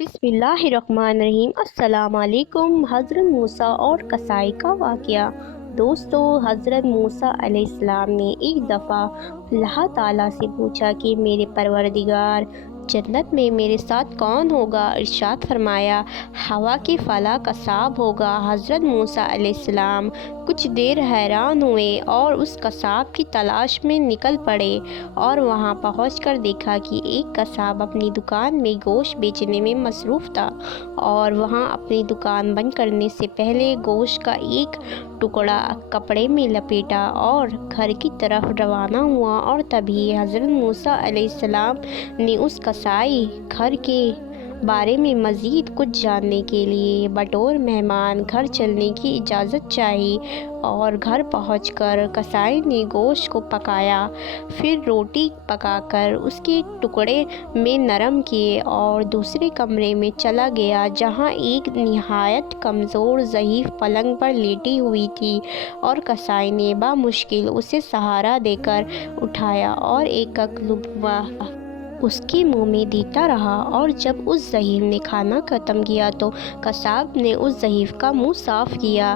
बिस्मिल्लाहिर्रहमानिर्रहीम। अस्सलाम वालेकुम। हज़रत मूसा और कसाई का वाक़या। दोस्तों, हज़रत मूसा अलैहिस्सलाम ने एक दफ़ा अल्लाह ताला से पूछा कि मेरे परवरदिगार, जन्नत में मेरे साथ कौन होगा? इरशाद फरमाया, हवा के फला कसाब होगा। हज़रत मूसा अलैहिस्सलाम कुछ देर हैरान हुए और उस कसाब की तलाश में निकल पड़े और वहां पहुंचकर देखा कि एक कसाब अपनी दुकान में गोश्त बेचने में मसरूफ़ था और वहां अपनी दुकान बंद करने से पहले गोश्त का एक टुकड़ा कपड़े में लपेटा और घर की तरफ रवाना हुआ। और तभी हज़रत मूसा अलैहिस्सलाम ने उस कसाई घर के बारे में मज़ीद कुछ जानने के लिए बतौर मेहमान घर चलने की इजाज़त चाही और घर पहुंचकर कसाई ने गोश्त को पकाया, फिर रोटी पकाकर उसके टुकड़े में नरम किए और दूसरे कमरे में चला गया जहां एक निहायत कमज़ोर ज़ईफ़ पलंग पर लेटी हुई थी और कसाई ने बामुश्किल उसे सहारा देकर उठाया और एक लुक़मा उसके मुंह में देता रहा। और जब उस ज़ईफ़ ने खाना ख़त्म किया तो कसाब ने उस ज़ईफ़ का मुंह साफ़ किया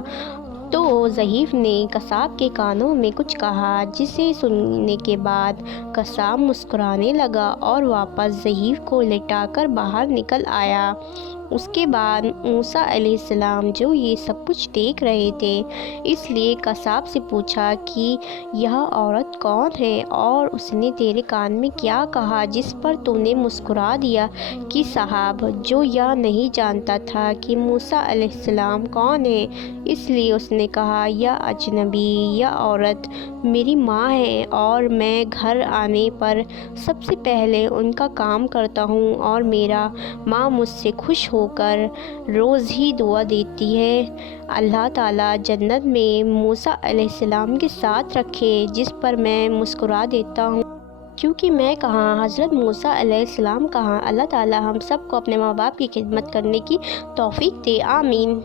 तो ज़ईफ़ ने कसाब के कानों में कुछ कहा, जिसे सुनने के बाद कसाब मुस्कुराने लगा और वापस ज़ईफ़ को लिटाकर बाहर निकल आया। उसके बाद मूसा अलैहिस्सलाम जो ये सब कुछ देख रहे थे, इसलिए कसाब से पूछा कि यह औरत कौन है और उसने तेरे कान में क्या कहा जिस पर तूने मुस्कुरा दिया? कि साहब, जो यह नहीं जानता था कि मूसा अलैहिस्सलाम कौन है, इसलिए उसने कहा, यह अजनबी, यह औरत मेरी माँ है और मैं घर आने पर सबसे पहले उनका काम करता हूँ और मेरा माँ मुझसे खुश होकर रोज़ ही दुआ देती है, अल्लाह ताला जन्नत में मूसा अलैहिस्सलाम के साथ रखे, जिस पर मैं मुस्कुरा देता हूँ क्योंकि मैं कहाँ, हज़रत मूसा अलैहिस्सलाम कहाँ। अल्लाह ताला हम सबको अपने माँ बाप की खिदमत करने की तौफीक दे। आमीन।